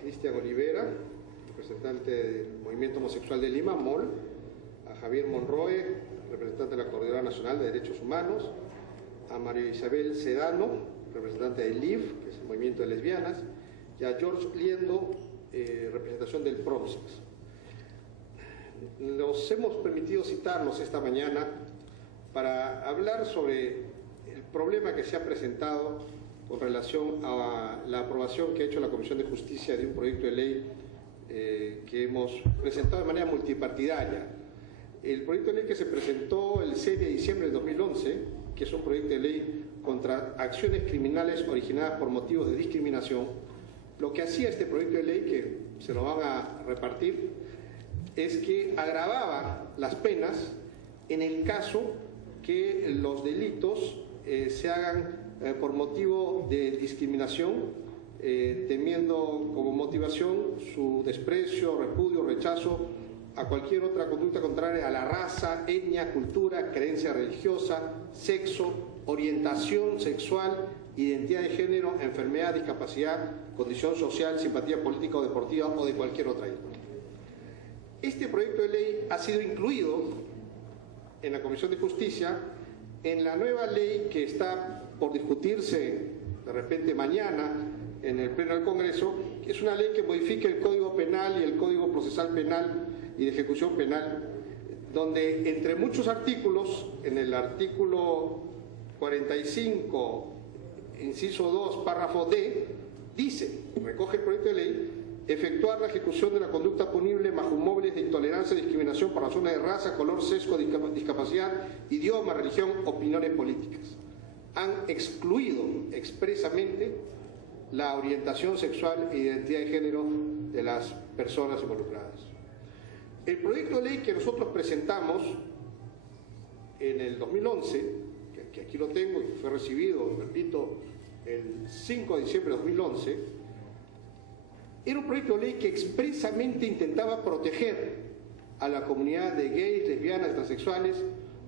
Cristian Olivera, representante del Movimiento Homosexual de Lima, MOL, a Javier Monroe, representante de la Coordinadora Nacional de Derechos Humanos, a María Isabel Sedano, representante del LIV, que es el Movimiento de Lesbianas, y a George Liendo, representación del PROMSEX. Nos hemos permitido citarnos esta mañana para hablar sobre el problema que se ha presentado con relación a la aprobación que ha hecho la Comisión de Justicia de un proyecto de ley que hemos presentado de manera multipartidaria. El proyecto de ley que se presentó el 6 de diciembre de 2011, que es un proyecto de ley contra acciones criminales originadas por motivos de discriminación, lo que hacía este proyecto de ley, que se lo van a repartir, es que agravaba las penas en el caso que los delitos se hagan por motivo de discriminación, teniendo como motivación su desprecio, repudio, rechazo a cualquier otra conducta contraria a la raza, etnia, cultura, creencia religiosa, sexo, orientación sexual, identidad de género, enfermedad, discapacidad, condición social, simpatía política o deportiva o de cualquier otra índole. Este proyecto de ley ha sido incluido en la Comisión de Justicia en la nueva ley que está por discutirse de repente mañana en el Pleno del Congreso, que es una ley que modifica el Código Penal y el Código Procesal Penal y de Ejecución Penal, donde entre muchos artículos, en el artículo 45, inciso 2, párrafo D, dice, recoge el proyecto de ley, efectuar la ejecución de la conducta punible bajo móviles de intolerancia y discriminación por razones de raza, color, sesgo, discapacidad, idioma, religión, opiniones políticas. Han excluido expresamente la orientación sexual e identidad de género de las personas involucradas. El proyecto de ley que nosotros presentamos en el 2011, que aquí lo tengo y fue recibido, repito, el 5 de diciembre de 2011, era un proyecto de ley que expresamente intentaba proteger a la comunidad de gays, lesbianas, transexuales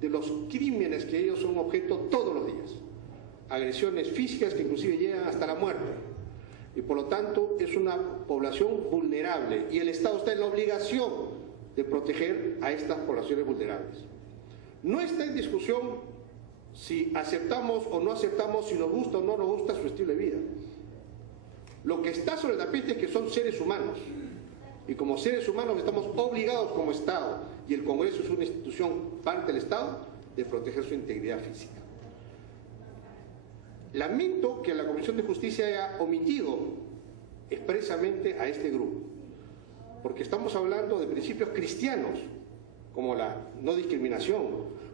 de los crímenes que ellos son objeto todos los días. Agresiones físicas que inclusive llegan hasta la muerte. Y por lo tanto es una población vulnerable y el Estado está en la obligación de proteger a estas poblaciones vulnerables. No está en discusión si aceptamos o no aceptamos, si nos gusta o no nos gusta su estilo de vida. Lo que está sobre el tapete es que son seres humanos y como seres humanos estamos obligados como Estado, y el Congreso es una institución parte del Estado, de proteger su integridad física. Lamento que la Comisión de Justicia haya omitido expresamente a este grupo, porque estamos hablando de principios cristianos como la no discriminación,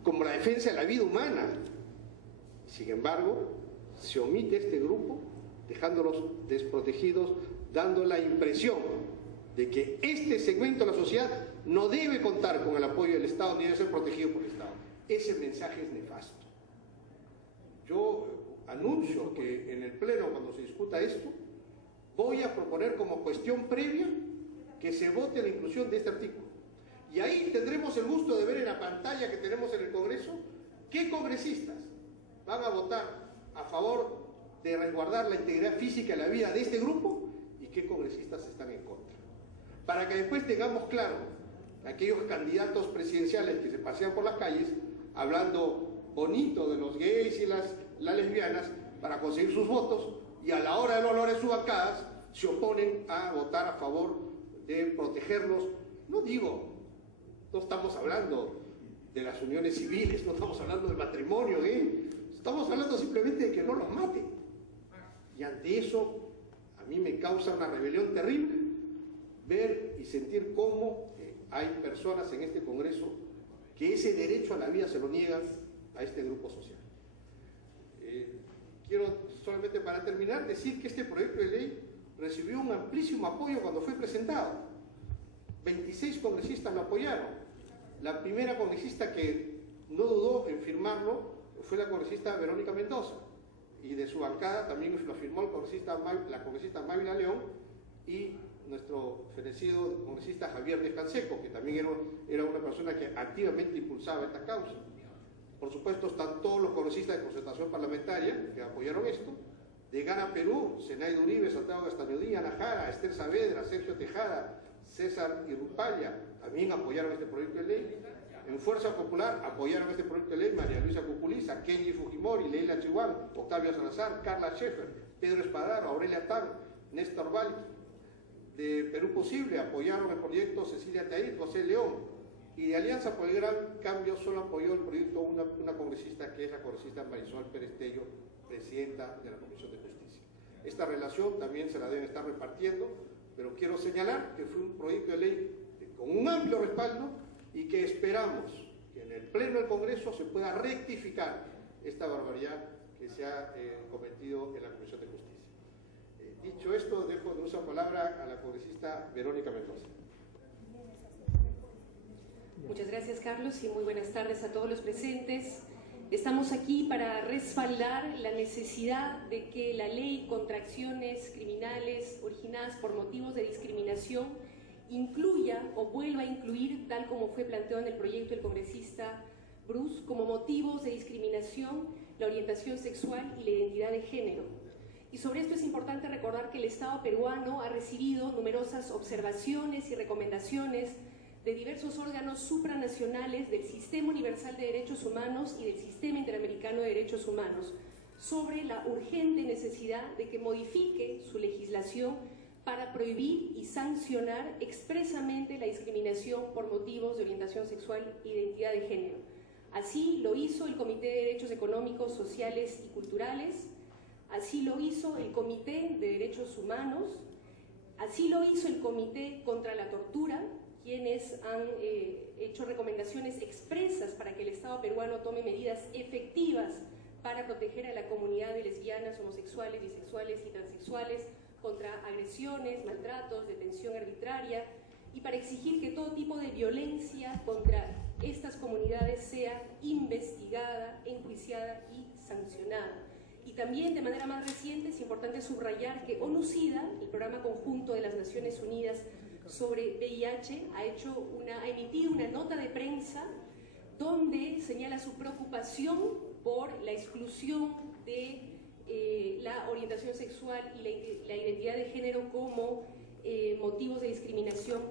como la defensa de la vida humana. Sin embargo, se omite este grupo, dejándolos desprotegidos, dando la impresión de que este segmento de la sociedad no debe contar con el apoyo del Estado ni debe ser protegido por el Estado. Ese mensaje es nefasto. Yo anuncio que en el Pleno, cuando se discuta esto, voy a proponer como cuestión previa que se vote la inclusión de este artículo. Y ahí tendremos el gusto de ver en la pantalla que tenemos en el Congreso qué congresistas van a votar a favor de resguardar la integridad física y la vida de este grupo y qué congresistas están en contra. Para que después tengamos claro aquellos candidatos presidenciales que se pasean por las calles hablando bonito de los gays y las lesbianas para conseguir sus votos y a la hora del olor de sus bancadas se oponen a votar a favor de protegerlos. No estamos hablando de las uniones civiles, no estamos hablando del matrimonio gay, estamos hablando simplemente de que no los maten. Y ante eso, a mí me causa una rebelión terrible ver y sentir cómo hay personas en este Congreso que ese derecho a la vida se lo niegan a este grupo social. Quiero solamente para terminar decir que este proyecto de ley recibió un amplísimo apoyo cuando fue presentado. 26 congresistas lo apoyaron. La primera congresista que no dudó en firmarlo fue la congresista Verónica Mendoza. Y de su bancada también lo firmó la congresista Mávila León y nuestro fenecido congresista Javier de Canseco, que también era una persona que activamente impulsaba esta causa. Por supuesto están todos los congresistas de concertación parlamentaria que apoyaron esto, de Gana Perú, Zenaida Uribe, Santiago Castañodí, Ana Jara, Esther Saavedra, Sergio Tejada, César Irrupalla, también apoyaron este proyecto de ley. En Fuerza Popular apoyaron este proyecto de ley María Luisa Cuculiza, Kenji Fujimori, Leila Chihuán, Octavio Salazar, Carla Schaeffer, Pedro Espadaro, Aurelia Tan, Néstor Valqui. De Perú Posible apoyaron el proyecto Cecilia Taid, José León. Y de Alianza por el Gran Cambio solo apoyó el proyecto una congresista, que es la congresista Marisol Pérez Tello, presidenta de la Comisión de Justicia. Esta relación también se la deben estar repartiendo, pero quiero señalar que fue un proyecto de ley con un amplio respaldo y que esperamos que en el Pleno del Congreso se pueda rectificar esta barbaridad que se ha cometido en la Comisión de Justicia. Dicho esto, dejo de usar palabra a la congresista Verónica Mendoza. Muchas gracias, Carlos, y muy buenas tardes a todos los presentes. Estamos aquí para respaldar la necesidad de que la ley contra acciones criminales originadas por motivos de discriminación incluya o vuelva a incluir, tal como fue planteado en el proyecto del congresista Bruce, como motivos de discriminación la orientación sexual y la identidad de género. Y sobre esto es importante recordar que el Estado peruano ha recibido numerosas observaciones y recomendaciones de diversos órganos supranacionales del Sistema Universal de Derechos Humanos y del Sistema Interamericano de Derechos Humanos sobre la urgente necesidad de que modifique su legislación para prohibir y sancionar expresamente la discriminación por motivos de orientación sexual e identidad de género. Así lo hizo el Comité de Derechos Económicos, Sociales y Culturales, así lo hizo el Comité de Derechos Humanos, así lo hizo el Comité contra la Tortura, quienes han hecho recomendaciones expresas para que el Estado peruano tome medidas efectivas para proteger a la comunidad de lesbianas, homosexuales, bisexuales y transexuales contra agresiones, maltratos, detención arbitraria y para exigir que todo tipo de violencia contra estas comunidades sea investigada, enjuiciada y sancionada. Y también, de manera más reciente, es importante subrayar que ONU-SIDA, el Programa Conjunto de las Naciones Unidas sobre VIH, ha emitido una nota de prensa donde señala su preocupación por la exclusión de la orientación sexual y la identidad de género como motivos de discriminación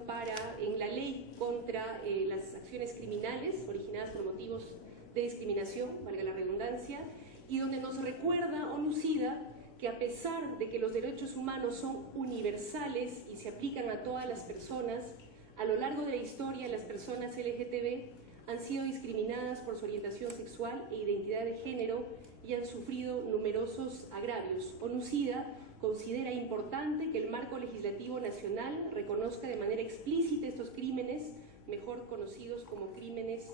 en la ley contra las acciones criminales originadas por motivos de discriminación, valga la redundancia, y donde nos recuerda ONU-SIDA que a pesar de que los derechos humanos son universales y se aplican a todas las personas, a lo largo de la historia las personas LGTB han sido discriminadas por su orientación sexual e identidad de género y han sufrido numerosos agravios. ONU-SIDA considera importante que el marco legislativo nacional reconozca de manera explícita estos crímenes, mejor conocidos como crímenes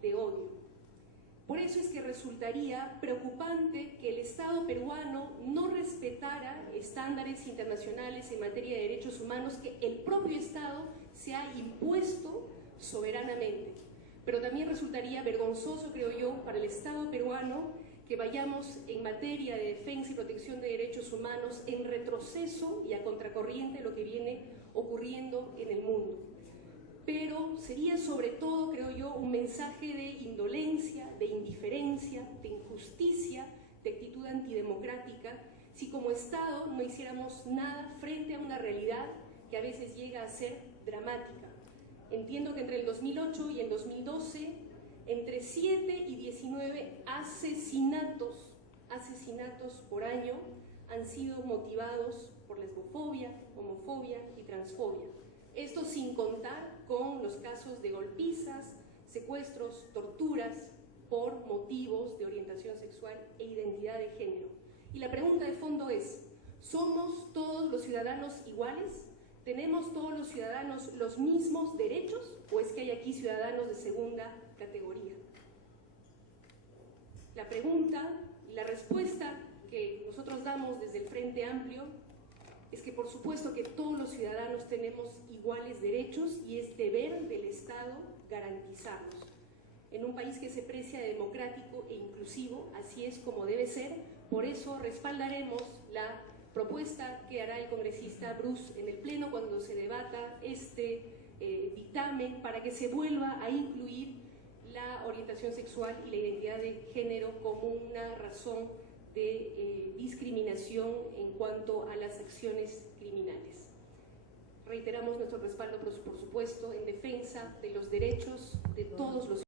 de odio. Por eso es que resultaría preocupante que el Estado peruano no respetara estándares internacionales en materia de derechos humanos que el propio Estado se ha impuesto soberanamente. Pero también resultaría vergonzoso, creo yo, para el Estado peruano que vayamos en materia de defensa y protección de derechos humanos en retroceso y a contracorriente de lo que viene ocurriendo en el mundo. Pero sería sobre todo, creo yo, un mensaje de indolencia, de indiferencia, de injusticia, de actitud antidemocrática, si como Estado no hiciéramos nada frente a una realidad que a veces llega a ser dramática. Entiendo que entre el 2008 y el 2012, entre 7 y 19 asesinatos por año han sido motivados por lesbofobia, homofobia y transfobia. Esto sin contar con los casos de golpizas, secuestros, torturas por motivos de orientación sexual e identidad de género. Y la pregunta de fondo es, ¿somos todos los ciudadanos iguales? ¿Tenemos todos los ciudadanos los mismos derechos? ¿O es que hay aquí ciudadanos de segunda categoría? La pregunta y la respuesta que nosotros damos desde el Frente Amplio es que por supuesto que todos los ciudadanos tenemos iguales derechos y es deber del Estado garantizarlos. En un país que se precia democrático e inclusivo, así es como debe ser, por eso respaldaremos la propuesta que hará el congresista Bruce en el Pleno cuando se debata este dictamen para que se vuelva a incluir la orientación sexual y la identidad de género como una razón de discriminación legislación en cuanto a las acciones criminales. Reiteramos nuestro respaldo, por supuesto, en defensa de los derechos de todos los